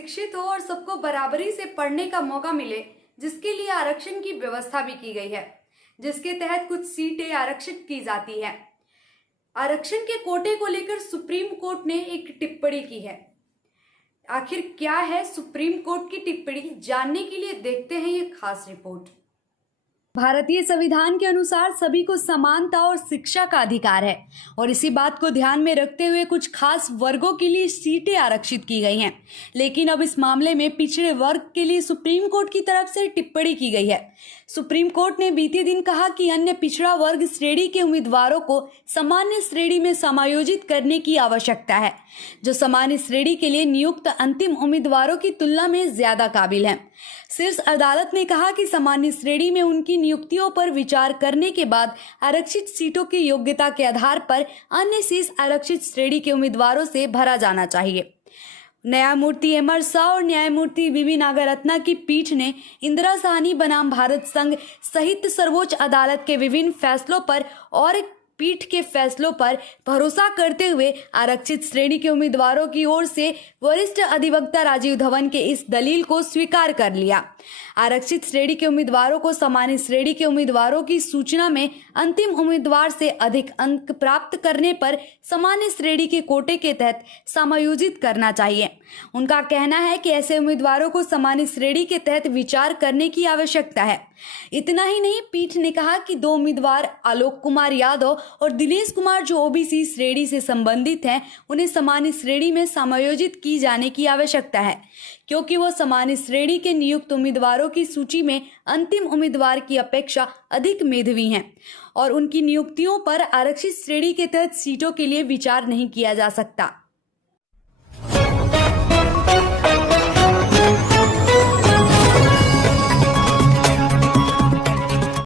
शिक्षित हो और सबको बराबरी से पढ़ने का मौका मिले, जिसके लिए आरक्षण की व्यवस्था भी की गई है, जिसके तहत कुछ सीटें आरक्षित की जाती है। आरक्षण के कोटे को लेकर सुप्रीम कोर्ट ने एक टिप्पणी की है। आखिर क्या है सुप्रीम कोर्ट की टिप्पणी, जानने के लिए देखते हैं ये खास रिपोर्ट। भारतीय संविधान के अनुसार सभी को समानता और शिक्षा का अधिकार है और इसी बात को ध्यान में रखते हुए कुछ खास वर्गों के लिए सीटें आरक्षित की गई हैं। लेकिन अब इस मामले में पिछड़े वर्ग के लिए सुप्रीम कोर्ट की तरफ से टिप्पणी की गई है। सुप्रीम कोर्ट ने बीते दिन कहा कि अन्य पिछड़ा वर्ग श्रेणी के उम्मीदवारों को सामान्य श्रेणी में समायोजित करने की आवश्यकता है, जो सामान्य श्रेणी के लिए नियुक्त अंतिम उम्मीदवारों की तुलना में ज्यादा काबिल हैं। शीर्ष अदालत ने कहा कि सामान्य श्रेणी में उनकी नियुक्तियों पर विचार करने के बाद आरक्षित सीटों की योग्यता के आधार पर अन्य शेष आरक्षित श्रेणी के उम्मीदवारों से भरा जाना चाहिए। न्यायमूर्ति एमआर शाह और न्यायमूर्ति वीवी नागरत्ना की पीठ ने इंदिरा साहनी बनाम भारत संघ सहित सर्वोच्च अदालत के विभिन्न फैसलों पर और पीठ के फैसलों पर भरोसा करते हुए आरक्षित श्रेणी के उम्मीदवारों की ओर से वरिष्ठ अधिवक्ता राजीव धवन के इस दलील को स्वीकार कर लिया। आरक्षित श्रेणी के उम्मीदवारों को सामान्य श्रेणी के उम्मीदवारों की सूचना में अंतिम उम्मीदवार से अधिक अंक प्राप्त करने पर सामान्य श्रेणी के कोटे के तहत समायोजित करना चाहिए। उनका कहना है कि ऐसे उम्मीदवारों को सामान्य श्रेणी के तहत विचार करने की आवश्यकता है। इतना ही नहीं, पीठ ने कहा कि 2 उम्मीदवार आलोक कुमार यादव और दिनेश कुमार जो ओबीसी श्रेणी से संबंधित हैं, उन्हें सामान्य श्रेणी में समायोजित की जाने की आवश्यकता है, क्योंकि वो सामान्य श्रेणी के नियुक्त उम्मीदवारों की सूची में अंतिम उम्मीदवार की अपेक्षा अधिक मेधावी हैं और उनकी नियुक्तियों पर आरक्षित श्रेणी के तहत सीटों के लिए विचार नहीं किया जा सकता।